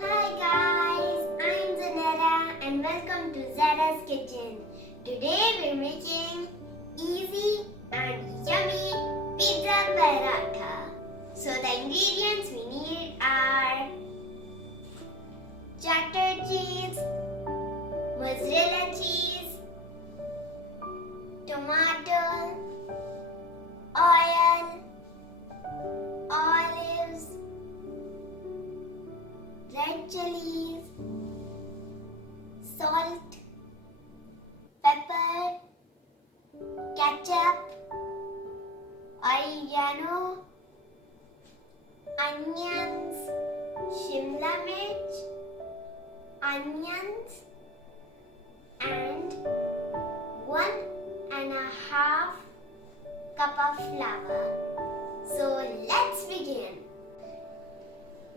Hi guys, I'm Zanera and welcome to Zara's Kitchen. Today we're making easy and yummy pizza paratha. So the ingredients we need are cheddar cheese, mozzarella cheese, tomato, oil, olives, red chilies, salt, pepper, ketchup, oregano, onions, shimla mirch, onions, and 1.5 cup of flour. So let's begin.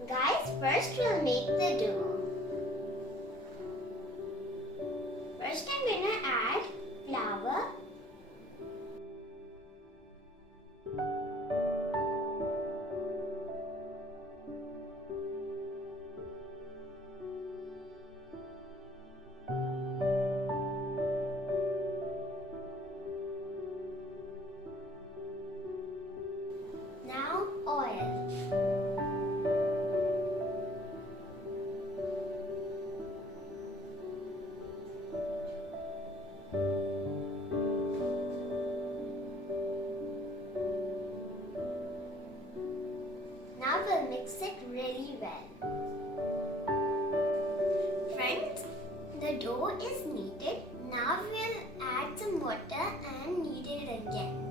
Guys, first we'll make the dough. First I'm gonna add flour, now oil. Now we'll mix it really well. Friends, the dough is kneaded. Now we'll add some water and knead it again.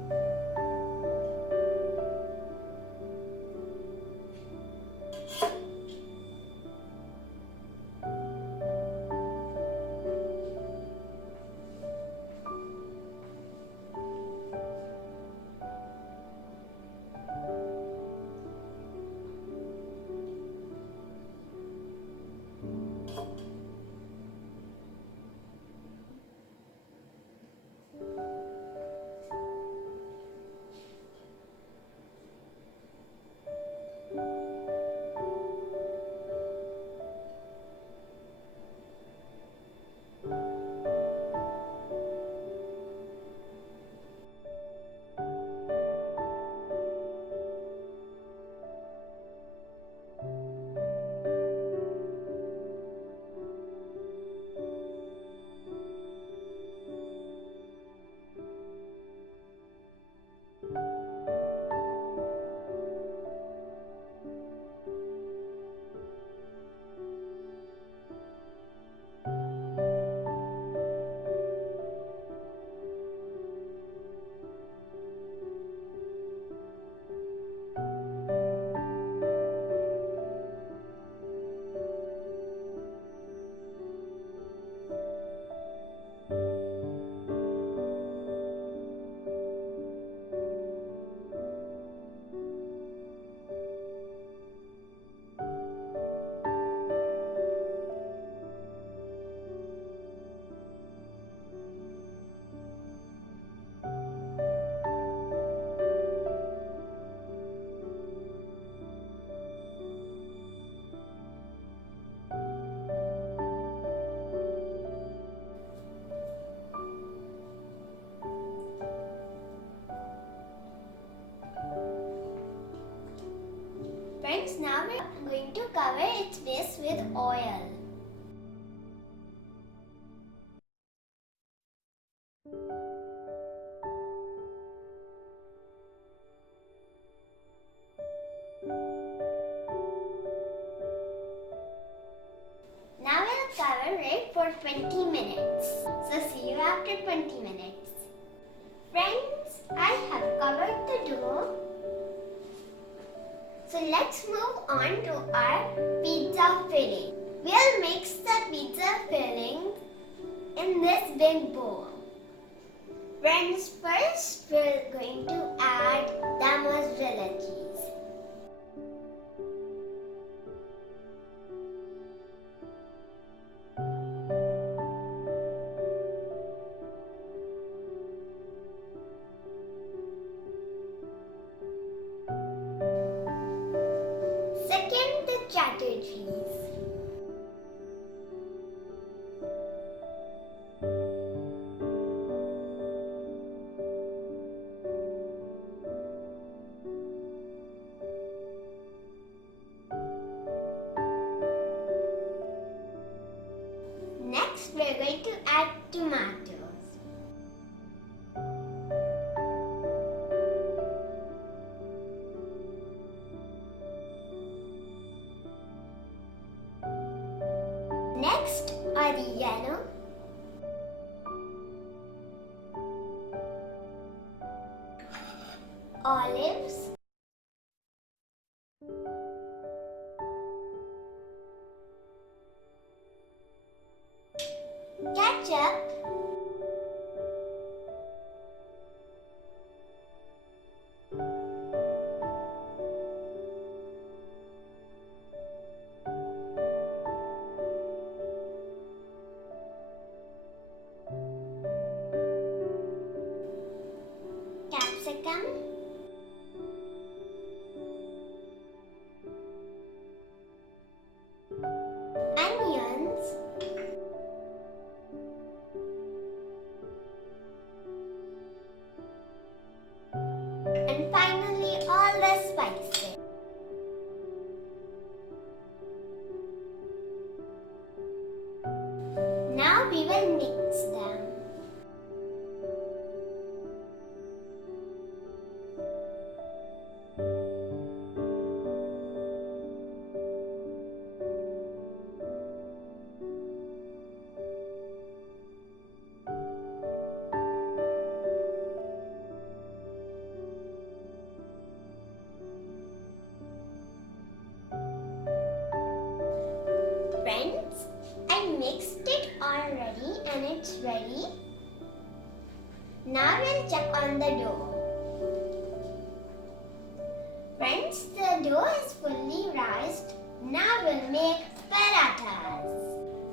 Friends, now we're going to cover its base with oil. Now we'll cover it for 20 minutes. So see you after 20 minutes. Friends, I have covered the dough. So let's move on to our pizza filling. We'll mix the pizza filling in this big bowl. Friends, first we're going to add the mozzarella cheese. Second, the cheddar cheese. Next, we're going to add tomatoes. Next, oregano. Olives. Ketchup. Capsicum. Onions. And finally, all the spices. Now we will mix them. Friends, I mixed it already and it's ready. Now we'll check on the dough. Friends, the dough is fully rised. Now we'll make parathas.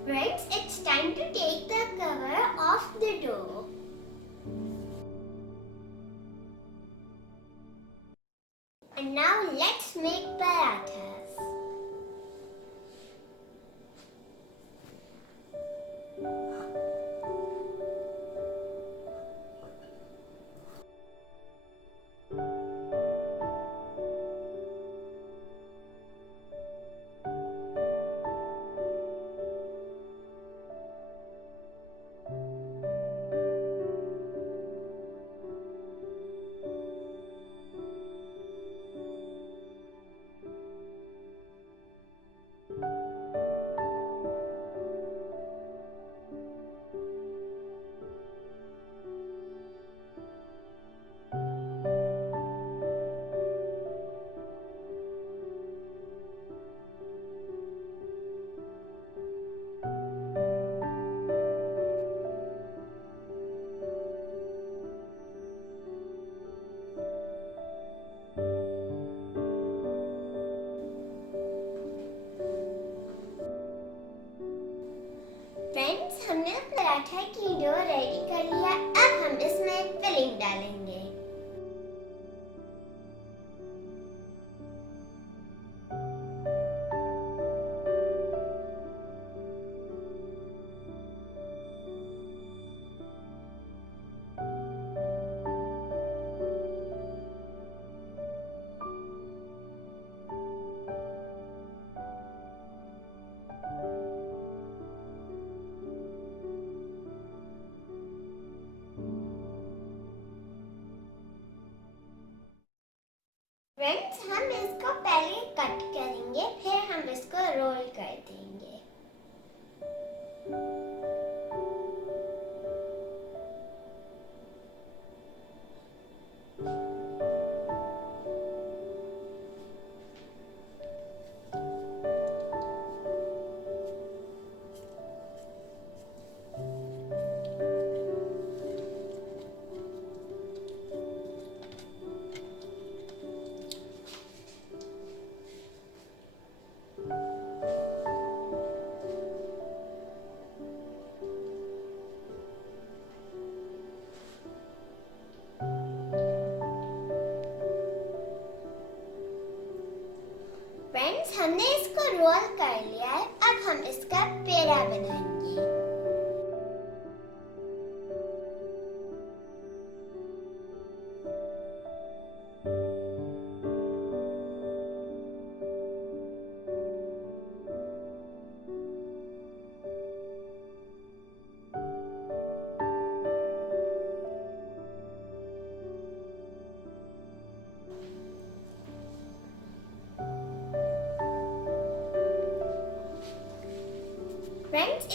Friends, it's time to take the cover off the dough. And now let's make parathas.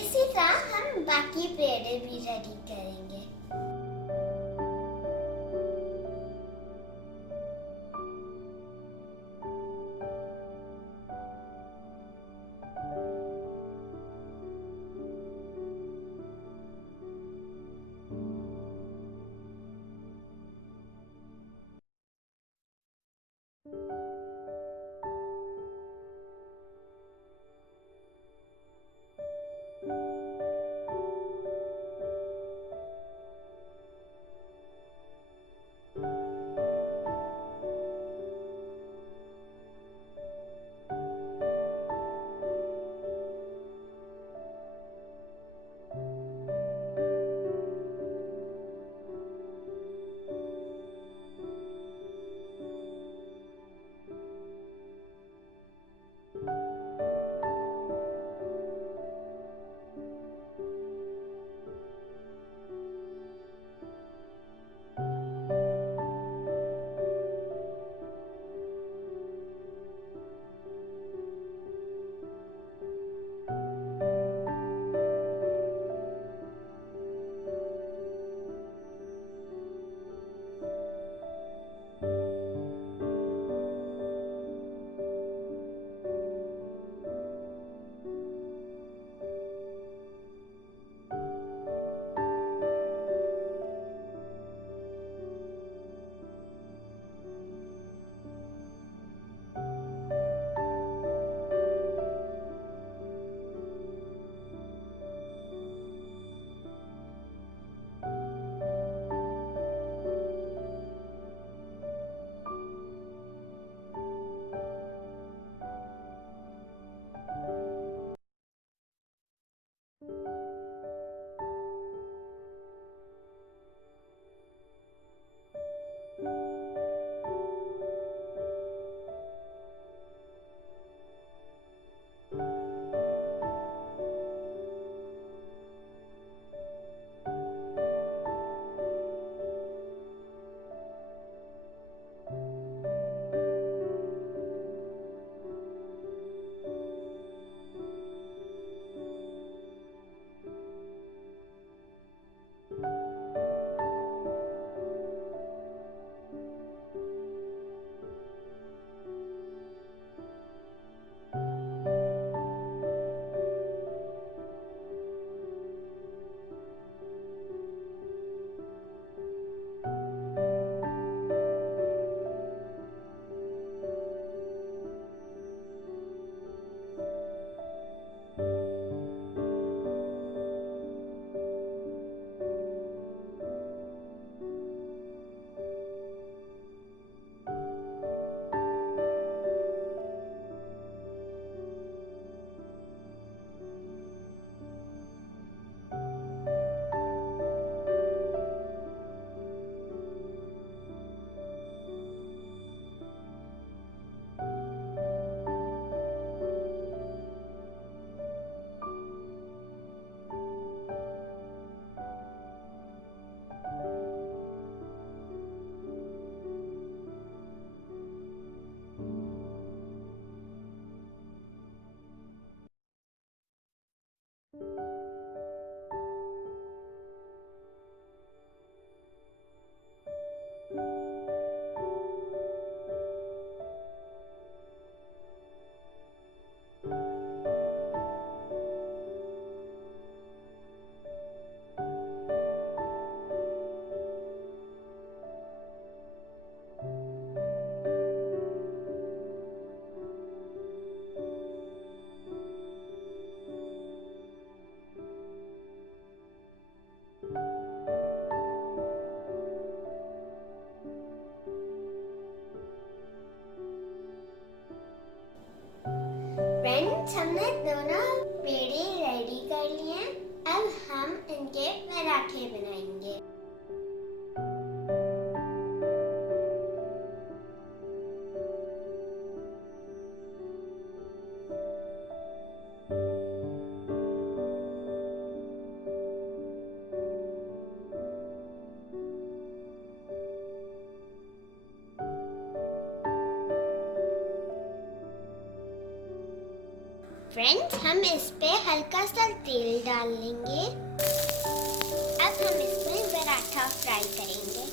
इसी तरह हम बाकी prayer भी ready करेंगे। Friends, हम इस पे हल्का सा तेल डाल लेंगे। अब हम इसमें पराठा फ्राई करेंगे।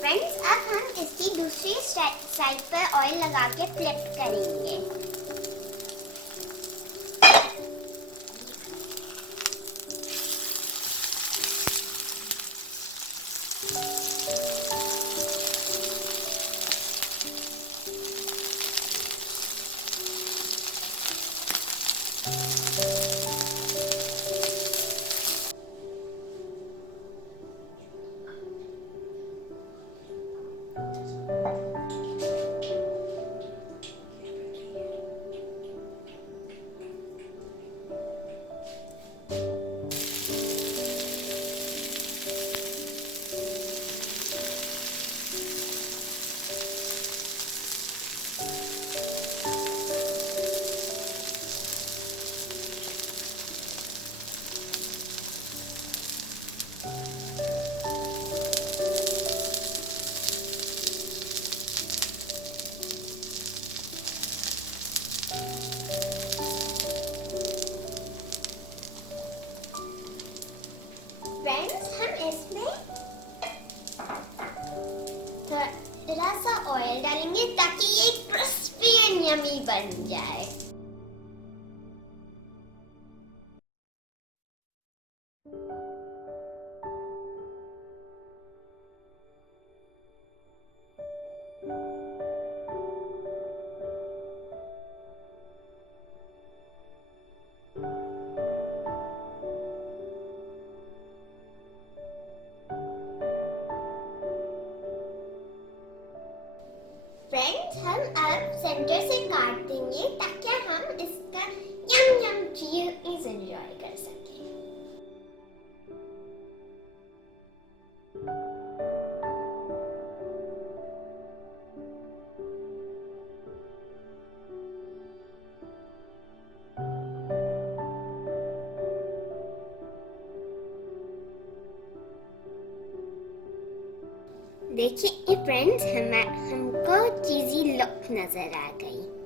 फ्रेंड्स, अब हम इसकी दूसरी साइड पर ऑयल लगा के फ्लिप करेंगे। फ्रेंड्स, हम इसमें थोड़ा सा ऑयल डालेंगे ताकि ये क्रिस्पी एंड यमी बन जाए। फ्रेंड्स, हम अब सेंटर से काट देंगे ताकि हम इसका यम यम चीज एंजॉय कर सकें। देखिए फ्रेंड्स, हमको चीज़ी लुक नजर आ गई।